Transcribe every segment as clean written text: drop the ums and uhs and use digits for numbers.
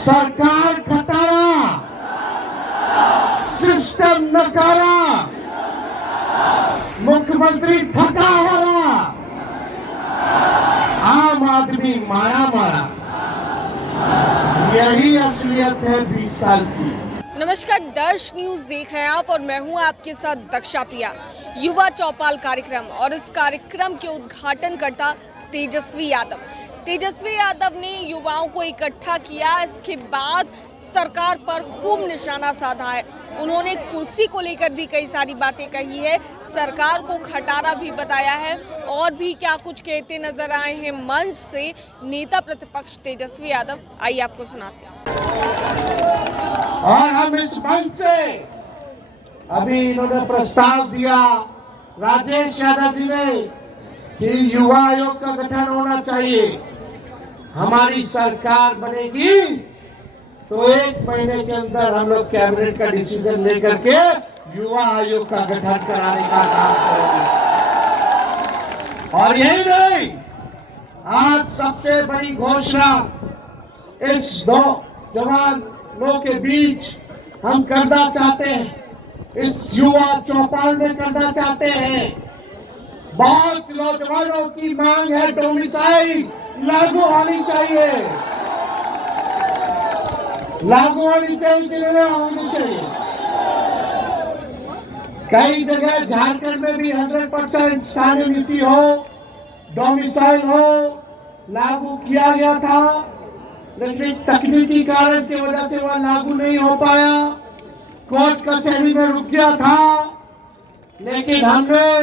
सरकार खटारा, सिस्टम नकारा, मुख्यमंत्री थका हारा, आम आदमी मारा मारा, यही असलियत है 20 साल की। नमस्कार, दर्श न्यूज देख रहे हैं आप और मैं हूं आपके साथ दक्षा प्रिया। युवा चौपाल कार्यक्रम और इस कार्यक्रम के उद्घाटनकर्ता तेजस्वी यादव ने युवाओं को इकट्ठा किया। इसके बाद सरकार पर खूब निशाना साधा है। उन्होंने कुर्सी को लेकर भी कई सारी बातें कही है, सरकार को खटारा भी बताया है और भी क्या कुछ कहते नजर आए हैं मंच से नेता प्रतिपक्ष तेजस्वी यादव। आइए आपको सुनाते हैं। और हम इस मंच से अभी इन्होंने प्रस्ताव दिया राजेश यादव जी ने कि युवा आयोग का गठन होना चाहिए। हमारी सरकार बनेगी तो 1 महीने के अंदर हम लोग कैबिनेट का डिसीजन लेकर के युवा आयोग का गठन कराने का काम करेंगे। और यही नहीं, आज सबसे बड़ी घोषणा इस नौजवानों के बीच हम करना चाहते हैं, इस युवा चौपाल में करना चाहते हैं। बहुत नौजवानों की मांग है डोमिसाइल लागू होनी चाहिए, लागू होनी चाहिए कि नहीं होनी चाहिए। कई जगह झारखंड में भी 100% स्थानीय नीति हो, डोमिसाइल हो, लागू किया गया था, लेकिन तकनीकी कारण की वजह से वह लागू नहीं हो पाया, कोर्ट कचहरी में रुक गया था। लेकिन हमने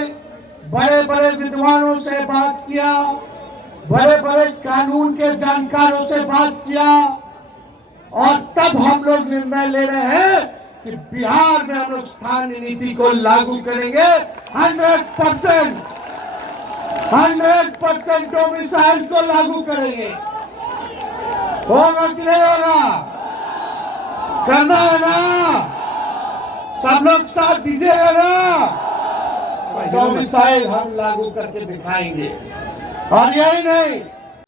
बड़े बड़े विद्वानों से बात किया, बड़े बड़े कानून के जानकारों से बात किया और तब हम लोग निर्णय ले रहे हैं कि बिहार में हम लोग स्थानीय नीति को लागू करेंगे। 100% डोमिसाइल को लागू करेंगे। होगा कि नहीं होगा? करना है ना? सब लोग साथ दीजिएगा ना? डोमिसाइल हम लागू करके दिखाएंगे। और यही नहीं,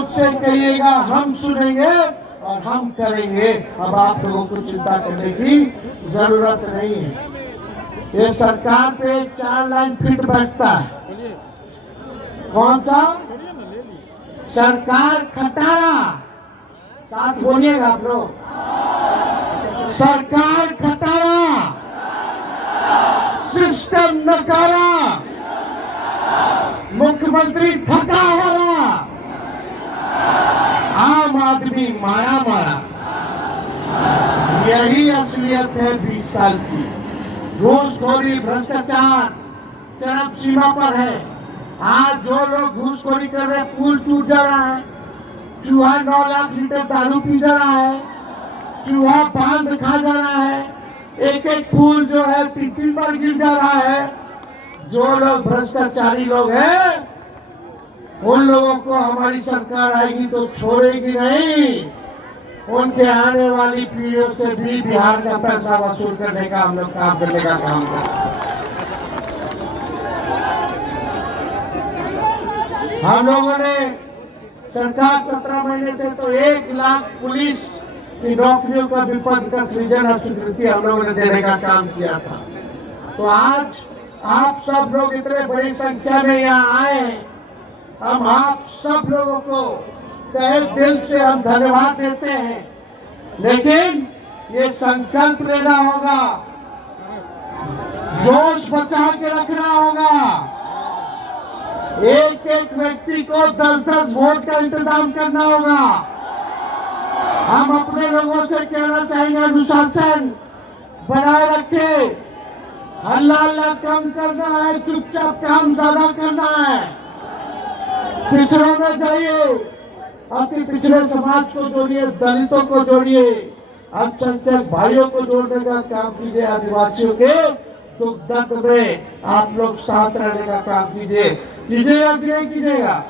मुझसे कहिएगा, हम सुनेंगे और हम करेंगे। अब आप लोगों को चिंता करने की जरूरत नहीं है। ये सरकार पे 4 लाइन फिट बैठता है। कौन सा? सरकार खटारा, साथ बोलिएगा आप लोग, सरकार खटारा, सिस्टम नकारा, मुख्यमंत्री थका हारा, आम आदमी मारा मारा, यही असलियत है 20 साल की। घूसखोरी भ्रष्टाचार चरम सीमा पर है। आज जो लोग घूसखोरी कर रहे हैं, पुल टूट जा रहा है, चूहा 9 लाख लीटर दारू पी जा रहा है, चूहा बांध खा जा रहा है, एक पुल जो है 3 बार गिर जा रहा है। जो लोग भ्रष्टाचारी लोग हैं, उन लोगों को हमारी सरकार आएगी तो छोड़ेगी नहीं। उनके आने वाली पीढ़ियों से भी बिहार का पैसा वसूल करने का हम लोग काम करने का काम करें। हम लोगों ने सरकार 17 महीने थे तो 1 लाख पुलिस की नौकरियों का विपद का सृजन और स्वीकृति हम लोगों ने देने का काम किया था। तो आज आप सब लोग इतने बड़ी संख्या में यहाँ आए, हम आप सब लोगों को तहे दिल से हम धन्यवाद देते हैं। लेकिन ये संकल्प लेना होगा, जोश बचा के रखना होगा। एक एक व्यक्ति को 10-10 वोट का इंतजाम करना होगा। हम अपने लोगों से कहना चाहेंगे, अनुशासन बनाए रखे, हल्ला कम करना है, चुपचाप काम ज्यादा करना है। पिछड़ों में जाइए, अति पिछड़े समाज को जोड़िए, दलितों को जोड़िए, अल्पसंख्यक भाइयों को जोड़ने का काम कीजिए, आदिवासियों के दुख दर्द में आप लोग साथ रहने का काम कीजिएगा कि नहीं कीजिएगा?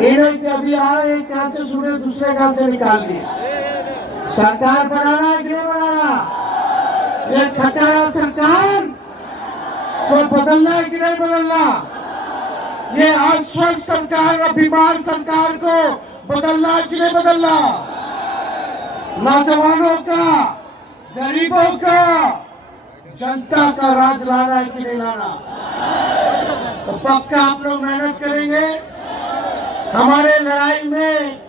ये नहीं कि अभी आए एक कान से सुने दूसरे कान से निकाल दिए। सरकार बनाना है कि नहीं बनाना? ये खटारा सरकार को बदलना है कि नहीं बदलना? ये अस्वस्थ सरकार और बीमार सरकार को बदलना है कि नहीं बदलना? नौजवानों का, गरीबों का, जनता का राज लाना है कि नहीं लाना? तो पक्का आप लोग मेहनत करेंगे। हमारे लड़ाई में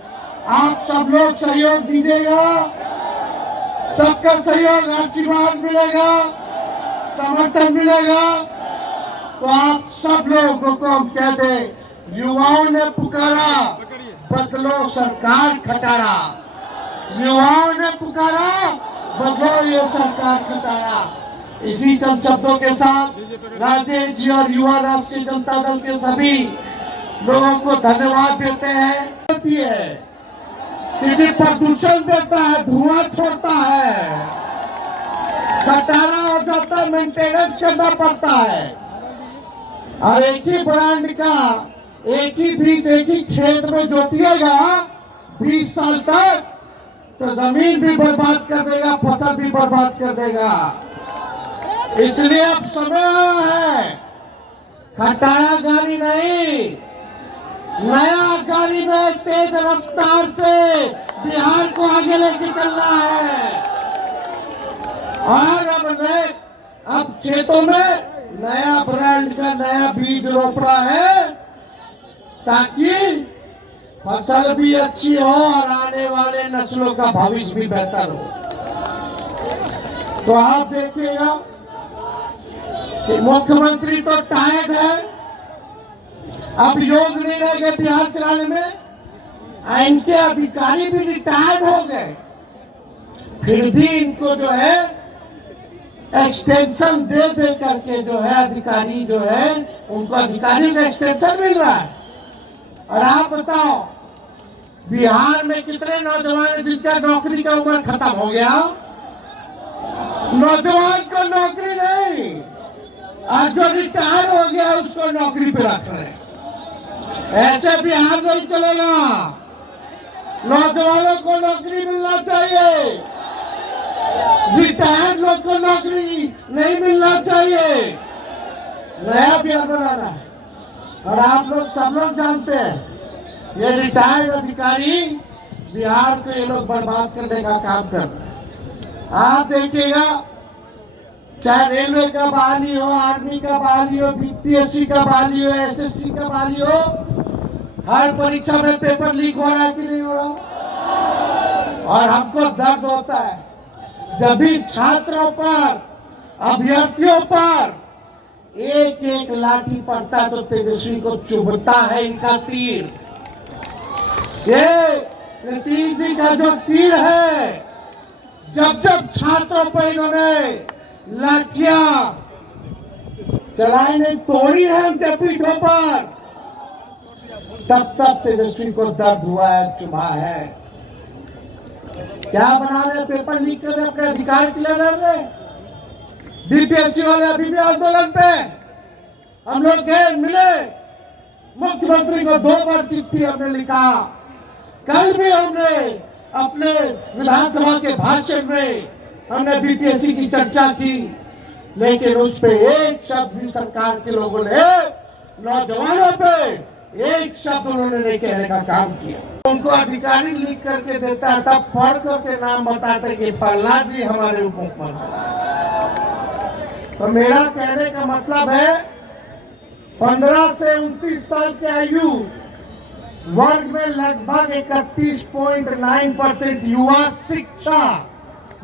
आप सब लोग सहयोग दीजिएगा। सबका सहयोग, आशीर्वाद मिलेगा, समर्थन मिलेगा। तो आप सब लोगों को हम कह दें, युवाओं ने पुकारा, बदलो सरकार खटारा। युवाओं ने पुकारा, बदलो ये सरकार खटारा। इसी चंद शब्दों के साथ राजेश जी और युवा राष्ट्रीय जनता दल के सभी लोगों को धन्यवाद देते हैं। क्योंकि प्रदूषण देता है, धुआं छोड़ता है, खटारा हो जाता है, मेंटेनेंस करना पड़ता है। और एक ही ब्रांड का एक ही बीज एक ही खेत में जोतिएगा 20 साल तक, तो जमीन भी बर्बाद कर देगा, फसल भी बर्बाद कर देगा। इसलिए अब समय है, खटारा गाड़ी नहीं, नया गाड़ी में तेज रफ्तार से बिहार को आगे लेके चलना है। और अब खेतों में नया ब्रांड का नया बीज रोप रहा है, ताकि फसल भी अच्छी हो और आने वाले नस्लों का भविष्य भी बेहतर हो। तो आप देखिएगा कि मुख्यमंत्री तो टायर्ड है, अब योग नहीं रह गए बिहार चलाने में। इनके अधिकारी भी रिटायर्ड हो गए, फिर भी इनको जो है एक्सटेंशन दे दे करके जो है अधिकारी जो है उनको अधिकारी का एक्सटेंशन मिल रहा है। और आप बताओ बिहार में कितने नौजवान हैं जिनका नौकरी का उम्र खत्म हो गया? नौजवान को नौकरी नहीं, आज जो रिटायर हो गया उसको नौकरी पे रख रहे हैं। ऐसे बिहार नहीं चलेगा। नौजवानों को नौकरी मिलना चाहिए, रिटायर्ड लोग को नौकरी नहीं मिलना चाहिए। नया बिहार बनाना है। और आप लोग सब लोग जानते हैं ये रिटायर्ड अधिकारी बिहार को ये लोग बर्बाद करने का काम कर रहे हैं। आप देखिएगा, चाहे रेलवे का बहाली हो, आर्मी का बहाली हो, बीपीएससी का बहाली हो, एसएससी का बहाली हो, हर परीक्षा में पेपर लीक हो रहा है कि नहीं हो रहा? और हमको दर्द होता है जब भी छात्रों पर, अभ्यर्थियों पर एक एक लाठी पड़ता है तो तेजस्वी को चुभता है इनका तीर। ये नीतीश जी का जो तीर है, जब जब छात्रों पर इन्होंने लाठियां चलाई नहीं, तोड़ी है उनके पीठों पर, तब तब तेजस्वी को दर्द हुआ है, चुभा है। क्या बना रहे? पेपर लीक कर रहे, अपने अधिकार के लिए लड़ रहे। बीपीएससी वाले अभी भी आंदोलन पे। हम लोग गए, मिले मुख्यमंत्री को, 2 बार चिट्ठी हमने लिखा। कल भी हमने अपने विधानसभा के भाषण में हमने बीपीएससी की चर्चा की, लेकिन उस पे एक शब्द भी सरकार के लोगों ने, नौजवानों पे एक शब्द उन्होंने नहीं कहने का काम किया। उनको अधिकारी लिख करके देता है, तब पढ़ करके नाम बताते कि फलना जी हमारे उप मुख्यमंत्री। तो मेरा कहने का मतलब है 15 से 29 साल के आयु वर्ग में लगभग 31.9% युवा शिक्षा,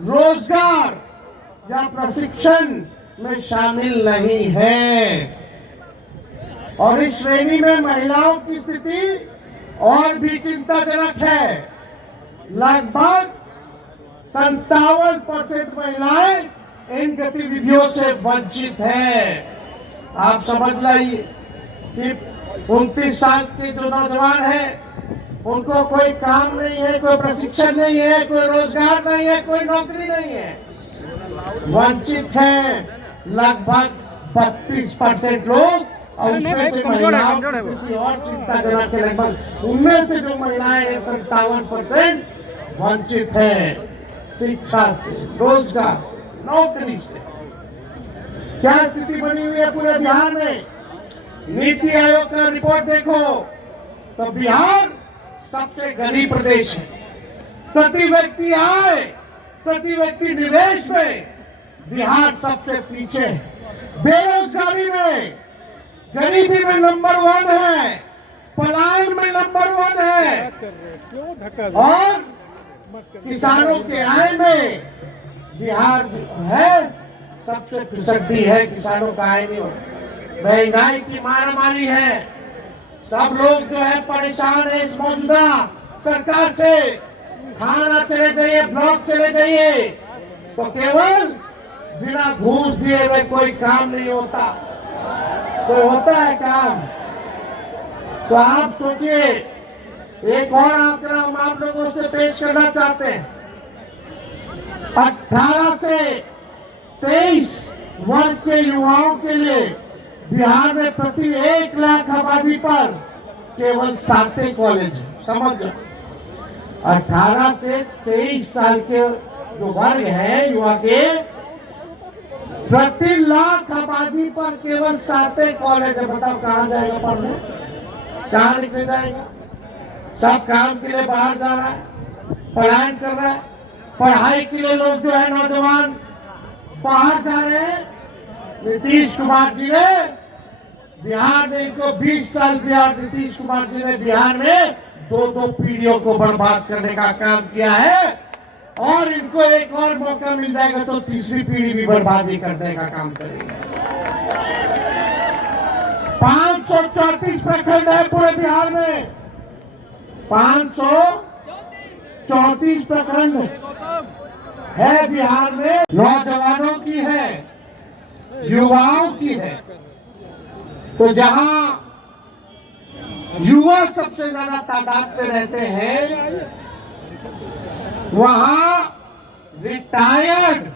रोजगार या प्रशिक्षण में शामिल नहीं है। और इस श्रेणी में महिलाओं की स्थिति और भी चिंताजनक है। लगभग 57% महिलाएं इन गतिविधियों से वंचित है। आप समझ लाइए कि 29 साल के जो नौजवान हैं उनको कोई काम नहीं है, कोई प्रशिक्षण नहीं है, कोई रोजगार नहीं है, कोई नौकरी नहीं है, वंचित हैं लगभग 32% लोग। और उसमें से महिलाओं की स्थिति और चिंताजनक है। लगभग उनमें से जो महिलाएं हैं 57% वंचित है शिक्षा से, रोजगार से, नौकरी से। क्या स्थिति बनी हुई है पूरे बिहार में? नीति आयोग का रिपोर्ट देखो तो बिहार सबसे गरीब प्रदेश है। प्रति व्यक्ति आय, प्रति व्यक्ति निवेश में बिहार सबसे पीछे है। बेरोजगारी में, गरीबी में नंबर 1 है, पलायन में नंबर 1 है, और किसानों के आय में बिहार है सबसे पिछड़ी है। किसानों का आय नहीं होता, महंगाई की मारामारी है, सब लोग जो है परेशान है इस मौजूदा सरकार से। थाना चले जाइए, ब्लॉक चले जाइए, तो केवल बिना घूस दिए हुए कोई काम नहीं होता। तो होता है काम। तो आप सोचिए, एक और आंकड़ा हम आप लोगों से पेश करना चाहते हैं। 18 से 23 वर्ग के युवाओं के लिए बिहार में प्रति 1 लाख आबादी पर केवल 7 कॉलेज है। समझ जाओ, 18 से 23 साल के जो वर्ग है युवा के, प्रति लाख आबादी पर केवल 7 कॉलेज है। बताओ कहाँ जाएगा पढ़ने, कहाँ लिखे जाएगा? सब काम के लिए बाहर जा रहा है, पलायन कर रहा है। पढ़ाई के लिए लोग जो है नौजवान बाहर जा रहे हैं। नीतीश कुमार जी ने बिहार में इनको 20 साल दिया। नीतीश कुमार जी ने बिहार में 2 पीढ़ियों को बर्बाद करने का काम किया है, और इनको एक और मौका मिल जाएगा तो तीसरी पीढ़ी भी बर्बादी करने का काम करेगा। 534 प्रखंड है पूरे बिहार में, 534 प्रखंड है बिहार में। नौजवानों की है, युवाओं की है। तो जहां युवा सबसे ज्यादा तादाद में रहते हैं, वहां रिटायर्ड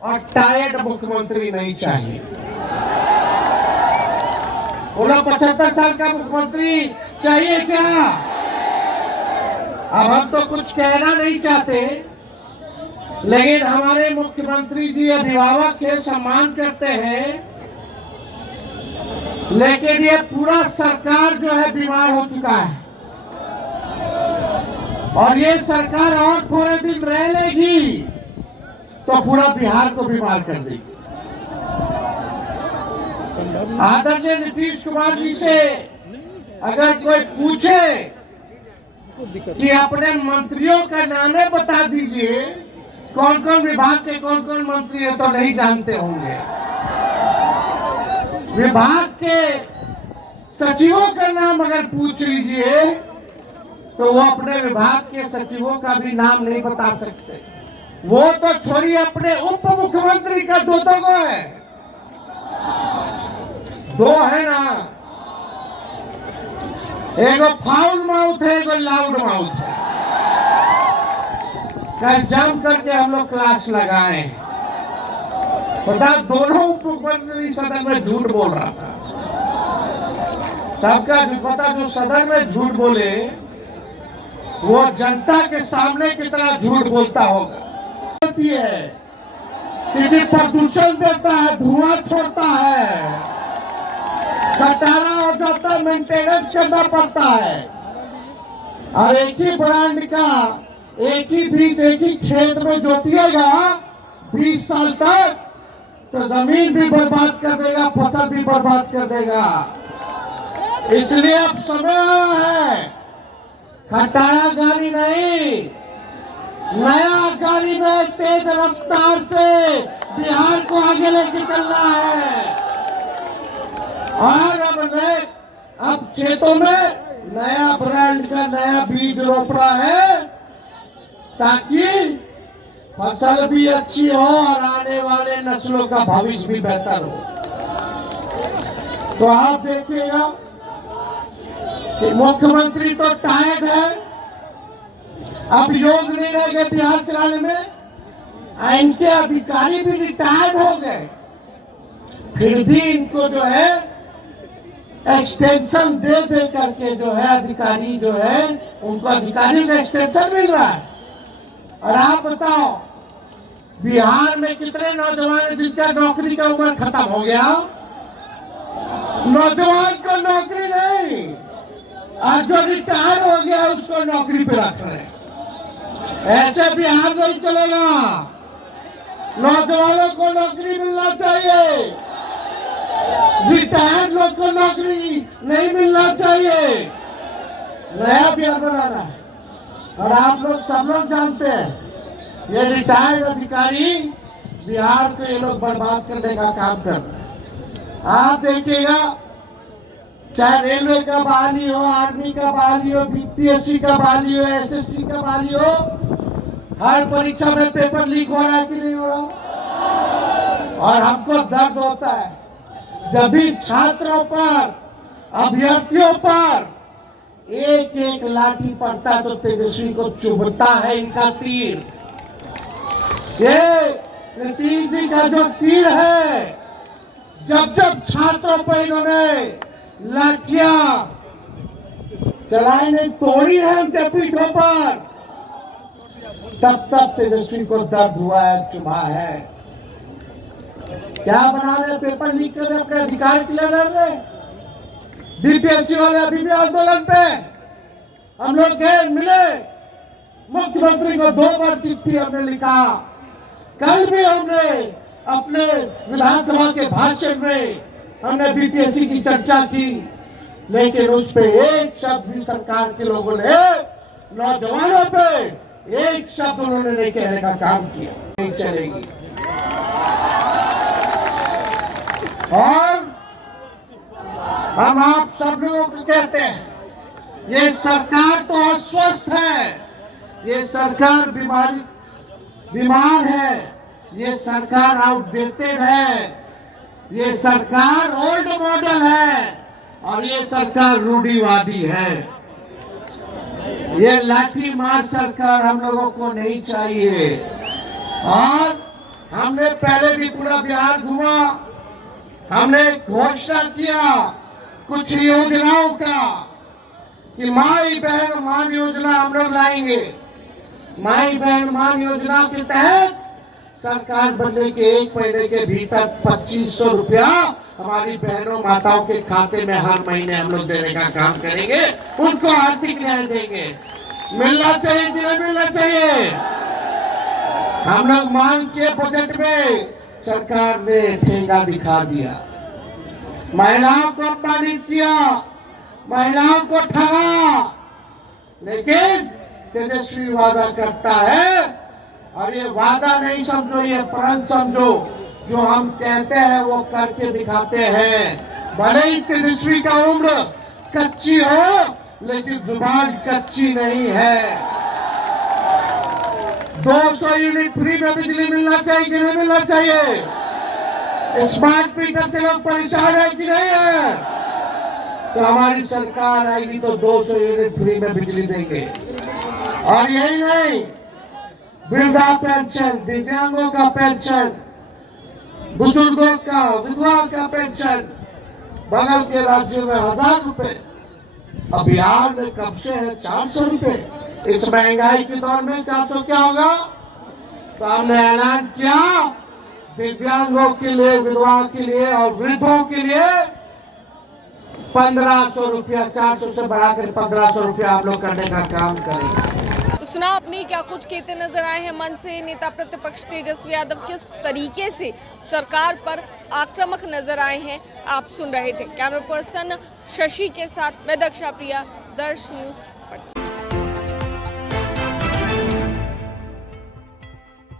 और टायर्ड मुख्यमंत्री नहीं चाहिए। बोला 75 साल का मुख्यमंत्री चाहिए क्या? अब हम तो कुछ कहना नहीं चाहते, लेकिन हमारे मुख्यमंत्री जी अभिभावक के सम्मान करते हैं, लेकिन ये पूरा सरकार जो है बीमार हो चुका है, और ये सरकार और थोड़े दिन रह लेगी तो पूरा बिहार को बीमार कर देगी। आदरणीय नीतीश कुमार जी से अगर कोई पूछे कि अपने मंत्रियों का नामे बता दीजिए, कौन कौन विभाग के कौन कौन मंत्री है, तो नहीं जानते होंगे। विभाग के सचिवों का नाम अगर पूछ लीजिए तो वो अपने विभाग के सचिवों का भी नाम नहीं बता सकते। वो तो छोड़िए, अपने उप मुख्यमंत्री का 2 को है, 2 है ना, एगो फाउल माउथ है, एगो लाउड माउथ है। कल जम करके हम लोग क्लास लगाए, पता दोनों उप मुख्यमंत्री सदन में झूठ बोल रहा था। सबका पता, जो सदन में झूठ बोले वो जनता के सामने कितना झूठ बोलता होगा। है प्रदूषण देता है, धुआं छोड़ता है, सटारा हो जाता है, मेंटेनेंस करना पड़ता है। और एक ही ब्रांड का एक ही बीज एक ही खेत में जोतिएगा 20 साल तक, तो जमीन भी बर्बाद कर देगा, फसल भी बर्बाद कर देगा। इसलिए अब समय है, खटाया गाड़ी नहीं, नया गाड़ी में तेज रफ्तार से बिहार को आगे लेके चलना है। और अब खेतों में नया ब्रांड का नया बीज रोप रहा है, ताकि फसल भी अच्छी हो और आने वाले नस्लों का भविष्य भी बेहतर हो। तो आप देखिएगा कि मुख्यमंत्री तो टायर्ड है, अब योग नहीं रह गए बिहार चलाने में, इनके अधिकारी भी रिटायर्ड हो गए, फिर भी इनको जो है एक्सटेंशन दे दे करके जो है अधिकारी जो है उनको अधिकारी का एक्सटेंशन मिल रहा है। और आप बताओ बिहार में कितने नौजवान हैं जिनका नौकरी का उम्र खत्म हो गया? नौजवान को नौकरी नहीं, आज जो रिटायर हो गया उसको नौकरी पे रख रहे हैं। ऐसे बिहार नहीं चलेगा। नौजवानों को नौकरी मिलना चाहिए, रिटायर्ड लोग को नौकरी नहीं मिलना चाहिए। नया बिहार बनाना है। और आप लोग सब लोग जानते हैं ये रिटायर्ड अधिकारी बिहार को ये लोग बर्बाद करने का काम कर रहे हैं। आप देखिएगा, चाहे रेलवे का बहाली हो, आर्मी का बहाली हो, बीपीएससी का बहाली हो, एसएससी का बहाली हो, हर परीक्षा में पेपर लीक हो रहा है कि नहीं हो रहा। और हमको दर्द होता है जब भी छात्रों पर, अभ्यर्थियों पर एक एक लाठी पड़ता है तो तेजस्वी को चुभता है इनका तीर। ये नीतीश जी का जो तीर है, जब जब छात्रों पर इन्होंने लाठियां चलाई नहीं, तोड़ी है उनके पीठों पर, तब तब तेजस्वी को दर्द हुआ है, चुभा है। क्या बना रहे, पेपर लीक कर रहे, अपने अधिकार के लिए लड़ रहे। बीपीएससी वाले अभी भी आंदोलन पे। हम लोग गए, मिले मुख्यमंत्री को, 2 बार चिट्ठी हमने लिखा। कल भी हमने अपने विधानसभा के भाषण में हमने बीपीएससी की चर्चा की, लेकिन उस पे एक शब्द भी सरकार के लोगों ने, नौजवानों पे एक शब्द उन्होंने नहीं कहने का काम किया। नहीं चलेगी। और हम आप सब लोगों को कहते हैं, ये सरकार तो अस्वस्थ है, ये सरकार बीमार है, ये सरकार आउटडेटेड है, ये सरकार ओल्ड मॉडल है, और ये सरकार रूढ़िवादी है। ये लाठी मार सरकार हम लोगों को नहीं चाहिए। और हमने पहले भी पूरा बिहार घुमा, हमने घोषणा किया कुछ योजनाओं का कि माई बहन मान योजना हम लोग लाएंगे। माई बहन मान योजना के तहत सरकार बनने के 1 महीने के भीतर 2500 रुपया हमारी बहनों माताओं के खाते में हर महीने हम लोग देने का काम करेंगे, उनको आर्थिक न्याय देंगे। मिलना चाहिए कि नहीं मिलना चाहिए? हम लोग मांग किए बजट में, सरकार ने ठेंगा दिखा दिया, महिलाओं को अपमानित किया, महिलाओं को ठगा। लेकिन तेजस्वी वादा करता है, और ये वादा नहीं समझो, ये प्रण समझो, जो हम कहते हैं वो करके दिखाते हैं। भले ही तेजस्वी का उम्र कच्ची हो, लेकिन जुबान कच्ची नहीं है। 200 यूनिट फ्री में बिजली मिलना चाहिए कि नहीं मिलना चाहिए? स्मार्ट मीटर से लोग परेशान है कि नहीं है? तो हमारी सरकार आएगी तो 200 यूनिट फ्री में बिजली देंगे। और यही नहीं, वृद्धा पेंशन, दिव्यांगों का पेंशन, बुजुर्गों का, विधवा का पेंशन, बगल के राज्यों में 1000 रुपए, अब बिहार में कब से है 400 रुपए। इस महंगाई के दौर में 400 क्या होगा? तो हमने ऐलान किया दिव्यांगों के लिए, विधवा के लिए और वृद्धों के लिए 1500 रुपया, 400 से बढ़ाकर 1500 रुपया आप लोग करने का काम करेंगे। तो सुना आपने क्या कुछ कहते नजर आए हैं मंच से नेता प्रतिपक्ष तेजस्वी यादव, किस तरीके से सरकार पर आक्रामक नजर आए हैं, आप सुन रहे थे। कैमरा पर्सन शशि के साथ मैं दक्षा प्रिया, दर्श न्यूज।